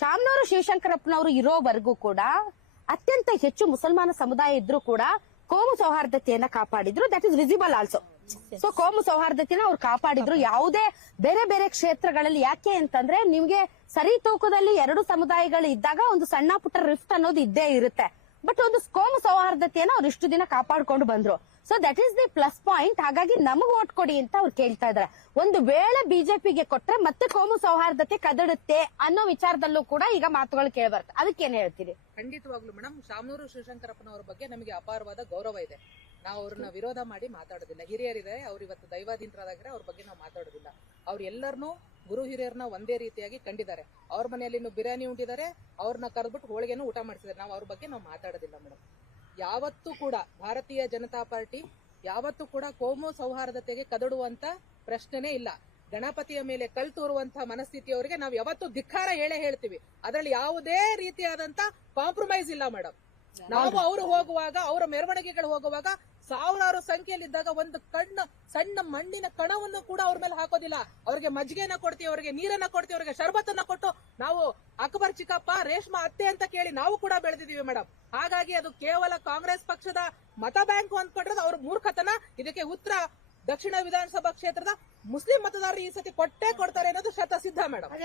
ಶಾಮನೂರು ಶಿವಶಂಕರಪ್ಪನವರು ಇರೋವರೆಗೂ ಕೂಡ ಅತ್ಯಂತ ಹೆಚ್ಚು ಮುಸಲ್ಮಾನ ಸಮುದಾಯ ಇದ್ರೂ ಕೂಡ ಕೋಮು ಸೌಹಾರ್ದತೆಯನ್ನ ಕಾಪಾಡಿದ್ರು. That is visible also. So ಕೋಮು ಸೌಹಾರ್ದತೆನ ಅವ್ರು ಕಾಪಾಡಿದ್ರು. ಯಾವುದೇ ಬೇರೆ ಬೇರೆ ಕ್ಷೇತ್ರಗಳಲ್ಲಿ ಯಾಕೆ ಅಂತಂದ್ರೆ ನಿಮ್ಗೆ ಸರಿ ತೂಕದಲ್ಲಿ ಎರಡು ಸಮುದಾಯಗಳು ಇದ್ದಾಗ ಒಂದು ಸಣ್ಣ ಪುಟ್ಟ ರಿಫ್ಟ್ ಅನ್ನೋದು ಇದ್ದೇ ಇರುತ್ತೆ. ಬಟ್ ಒಂದು ಕೋಮು ಸೌಹಾರ್ದತೆಯನ್ನ ಅವ್ರು ಇಷ್ಟು ದಿನ ಕಾಪಾಡ್ಕೊಂಡು ಬಂದ್ರು. So that is the plus point. ಹಾಗಾಗಿ ನಮಗ್ ಓಟ್ ಕೊಡಿ ಅಂತ ಅವ್ರು ಕೇಳ್ತಾ ಇದಾರೆ. ಒಂದು ವೇಳೆ ಬಿಜೆಪಿಗೆ ಕೊಟ್ರೆ ಮತ್ತೆ ಕೋಮು ಸೌಹಾರ್ದತೆ ಕದಡುತ್ತೆ ಅನ್ನೋ ವಿಚಾರದಲ್ಲೂ ಕೂಡ ಈಗ ಮಾತುಗಳು ಕೇಳಬರುತ್ತೆ. ಅದಕ್ಕೇನ್ ಹೇಳ್ತೀರಿ? ಖಂಡಿತವಾಗ್ಲೂ ಮೇಡಮ್, ಶಾಮನೂರು ಶಿವಶಂಕರಪ್ಪನವರ ಬಗ್ಗೆ ನಮಗೆ ಅಪಾರವಾದ ಗೌರವ ಇದೆ. ನಾವು ಅವ್ರನ್ನ ವಿರೋಧ ಮಾಡಿ ಮಾತಾಡೋದಿಲ್ಲ. ಹಿರಿಯರಿದ್ದಾರೆ, ಅವ್ರು ಇವತ್ತು ದೈವಾಧೀನರಾಗಿದ್ದಾರೆ, ಅವ್ರ ಬಗ್ಗೆ ನಾವು ಮಾತಾಡೋದಿಲ್ಲ. ಅವ್ರು ಎಲ್ಲರನ್ನೂ ಗುರು ಹಿರಿಯರನ್ನ ಒಂದೇ ರೀತಿಯಾಗಿ ಕಂಡಿದ್ದಾರೆ. ಅವ್ರ ಮನೆಯಲ್ಲಿ ಬಿರಿಯಾನಿ ಉಂಟಿದ್ದಾರೆ, ಅವ್ರನ್ನ ಕರೆದ್ಬಿಟ್ಟು ಹೋಳಿಗೆನೂ ಊಟ ಮಾಡಿಸಿದ್ದಾರೆ. ನಾವು ಅವ್ರ ಬಗ್ಗೆ ನಾವು ಮಾತಾಡೋದಿಲ್ಲ ಮೇಡಮ್. ಯಾವತ್ತೂ ಕೂಡ ಭಾರತೀಯ ಜನತಾ ಪಾರ್ಟಿ ಯಾವತ್ತೂ ಕೂಡ ಕೋಮು ಸೌಹಾರ್ದತೆಗೆ ಕದಡುವಂತ ಪ್ರಶ್ನೆನೇ ಇಲ್ಲ. ಗಣಪತಿಯ ಮೇಲೆ ಕಲ್ ತೂರುವಂತಹ ಮನಸ್ಥಿತಿಯವರಿಗೆ ನಾವು ಯಾವತ್ತೂ ಧಿಕ್ಕಾರ ಹೇಳೇ ಹೇಳ್ತೀವಿ. ಅದರಲ್ಲಿ ಯಾವುದೇ ರೀತಿಯಾದಂತ ಕಾಂಪ್ರಮೈಸ್ ಇಲ್ಲ ಮೇಡಮ್. ನಾವು ಅವರು ಹೋಗುವಾಗ, ಅವರ ಮೆರವಣಿಗೆಗಳು ಹೋಗುವಾಗ ಸಾವಿರಾರು ಸಂಖ್ಯೆಯಲ್ಲಿದ್ದಾಗ ಒಂದು ಸಣ್ಣ ಮಣ್ಣಿನ ಕಣವನ್ನು ಕೂಡ ಅವ್ರ ಮೇಲೆ ಹಾಕೋದಿಲ್ಲ. ಅವ್ರಿಗೆ ಮಜ್ಜಿಗೆನ ಕೊಡ್ತೀವಿ, ಅವರಿಗೆ ನೀರನ್ನ ಕೊಡ್ತೀವಿ, ಅವರಿಗೆ ಶರ್ಬತ್ತನ್ನ ಕೊಟ್ಟು ನಾವು ಅಕ್ಬರ್ ಚಿಕ್ಕಪ್ಪ, ರೇಷ್ಮಾ ಅತ್ತೆ ಅಂತ ಕೇಳಿ ನಾವು ಕೂಡ ಬೆಳೆದಿದ್ದೀವಿ ಮೇಡಮ್. ಹಾಗಾಗಿ ಅದು ಕೇವಲ ಕಾಂಗ್ರೆಸ್ ಪಕ್ಷದ ಮತ ಬ್ಯಾಂಕ್ ಅಂದ್ಕೊಂಡ್ರೆ ಅವ್ರ ಮೂರ್ಖತನ. ಇದಕ್ಕೆ ಉತ್ತರ ದಕ್ಷಿಣ ವಿಧಾನಸಭಾ ಕ್ಷೇತ್ರದ ಮುಸ್ಲಿಂ ಮತದಾರರು ಈ ಸತಿ ಕೊಟ್ಟೇ ಕೊಡ್ತಾರೆ ಅನ್ನೋದು ಶತಸಿದ್ಧ ಮೇಡಮ್.